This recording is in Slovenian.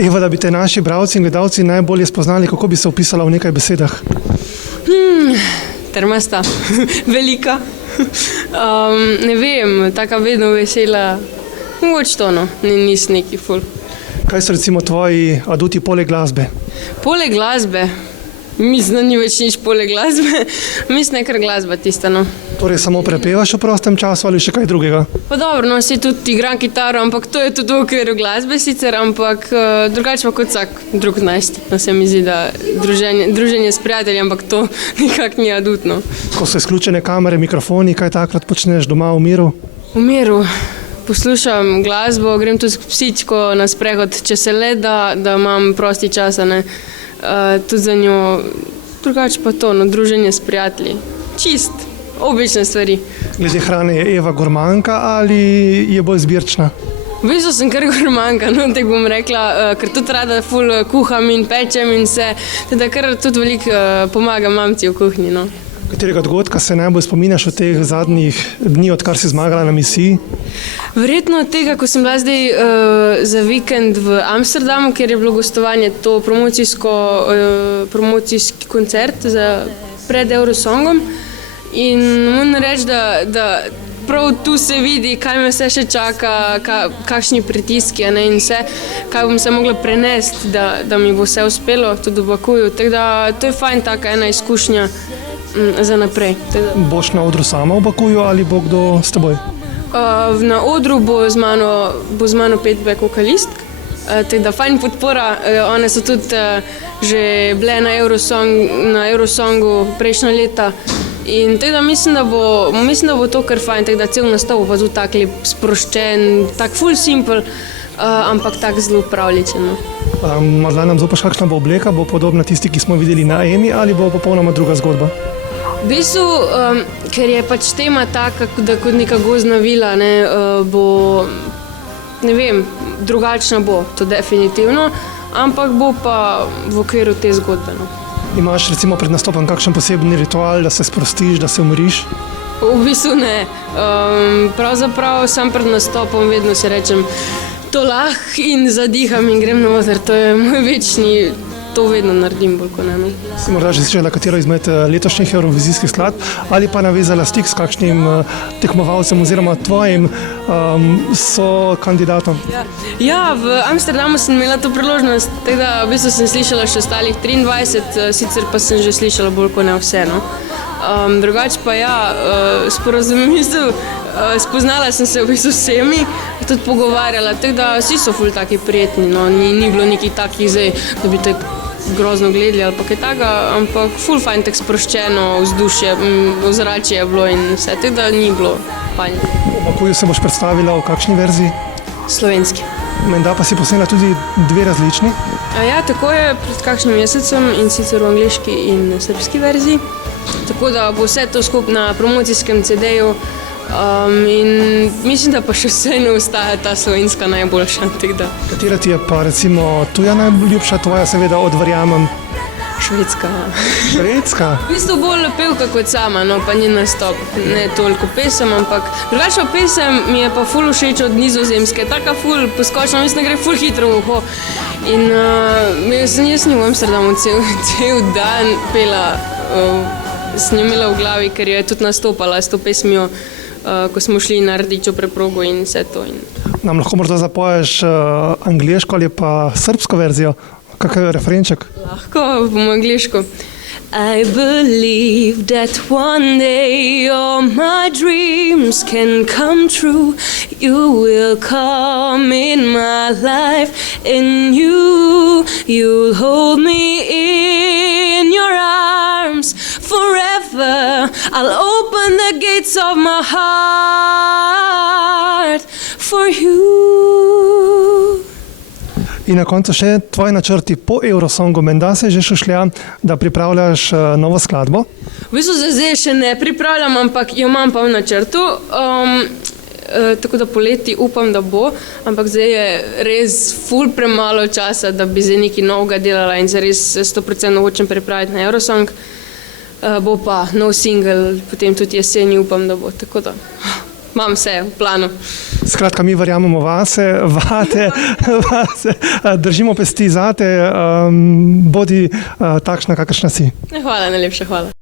Eva, da bi te naši bralci in gledalci najbolje spoznali, kako bi se opisala v nekaj besedah? Trmasta, velika, ne vem, taka vedno vesela, mogoče to, no, nisi neki ful. Kaj so recimo tvoji aduti poleg glasbe? Poleg glasbe, mislim, da ni več nič poleg glasbe, mislim, da je kar glasba tista, no. Torej samo prepevaš v prostem času ali še kaj drugega? Pa dobro, no, si tudi igram kitaro, ampak to je tudi v okviru glasbe sicer, ampak drugače pa kot vsak drug najstnik, no, se mi zdi, da druženje s prijatelji, ampak to nekako ni adut, no. Ko so izključene kamere, mikrofoni, kaj takrat počneš doma v miru? V miru. Poslušam glasbo, grem tudi s psičko na sprehod, če se le da imam prosti čas, ne, tudi za njo, drugače pa to, no, druženje s prijatelji, čist, obične stvari. Glede hrane je Eva gurmanka ali je bolj zbirčna? V bistvu sem kar gurmanka, no, tako bom rekla, ker tudi rada ful kuham in pečem in se, teda kar tudi veliko pomagam mamci v kuhinji, no. Katerega dogodka se najbolj spominaš v teh zadnjih dni, odkar si zmagala na misiji? Verjetno tega, ko sem bila zdaj za vikend v Amsterdamu, kjer je bilo gostovanje to promocijski koncert pred Eurosongom. In moram reči, da prav tu se vidi, kaj me vse še čaka, kakšni pritiski, ne, in vse, kaj bom se mogla prenesti, da mi bo vse uspelo, tudi v Bakuju. Tako da to je fajn taka ena izkušnja za naprej. Boš na odru sama v Bakuju ali bo kdo s teboj? Na odru bo z mano pet back vokalistk, tako da fajn podpora. One so tudi že bile na Eurosongu prejšnja leta. In tako da mislim, da bo to kar fajn, tako da cel nastop pa tudi tak lep, sproščen, tak full simple, ampak tak zelo pravličen. Morda nam zopaš, kakšna bo obleka, bo podobna tisti, ki smo videli na Emi, ali bo popolnoma druga zgodba? V bistvu, ker je pač tema taka, da kot neka gozdna vila, ne, bo, ne vem, drugačna bo, to definitivno, ampak bo pa v okviru te zgodbe, no. Imaš recimo pred nastopom kakšen posebni ritual, da se sprostiš, da se umoriš? V bistvu ne. Pravzaprav sam pred nastopom vedno si rečem, to lahko in zadiham in grem noter, to je moj večni, to vedno naredim bolj kot ne. Si morda že slišala katero izmed letošnjih evrovizijskih skladb ali pa navezala stik s kakšnim tekmovalcem oziroma tvojim sokandidatom? Ja, v Amsterdamu sem imela to priložnost, tako da v bistvu sem slišala še ostalih 23, sicer pa sem že slišala bolj kot ne vse, no. Drugače pa ja, spoznala sem se v bistvu s vsemi, tudi pogovarjala, tako da vsi so ful taki prijetni, no, ni bilo nekih takih zdaj, da bi te grozno gledali ali pa kaj takega, ampak ful fajn, tako sproščeno vzdušje, ozračje je bilo in vse, tako da ni bilo fajn. V Bakuju se boš predstavila v kakšni verziji? Slovenski. Menda pa si posnela tudi dve različni? Ja, tako je pred kakšnim mesecem in sicer v angleški in srbski verziji. Tako da bo vse to skupaj na promocijskem CD-ju in mislim, da pa še vse ne ostaja ta slovenska najboljša. Katera ti je pa recimo tuja najljubša, tvoja seveda odverjamem? Švedska. Švedska? V bistvu bolj pevka kot sama, no, pa ni nastop, ne toliko pesem, ampak drugačno pesem mi je pa ful všeč od Nizozemske, taka ful poskočna, mislim, da gre ful hitro v uho. In jaz sem v Amsterdamu cel dan pela, sem jo imela v glavi, ker jo je tudi nastopala s to pesmijo, ko smo šli na rdečo preprogo in vse to. Nam lahko morda zapoješ angleško ali pa srbsko verzijo? Kakav je refrenček? Lahko, bom angliško. I believe that one day all my dreams can come true. You will come in my life and you'll hold me in your arms forever. I'll open the gates of my heart for you. In na koncu še tvoji načrti po Eurosongu. Menda se že šušlja, da pripravljaš novo skladbo? V bistvu zdaj še ne pripravljam, ampak jo imam pa v načrtu. Tako da poleti upam, da bo, ampak zdaj je res ful premalo časa, da bi zdaj nekaj novega delala in se res 100% hočem pripraviti na Eurosong. Bo pa nov single, potem tudi jeseni upam, da bo, tako da Imam vse v planu. Skratka, mi verjamemo vase, držimo pesti zate, bodi takšna, kakršna si. Hvala, najlepša hvala.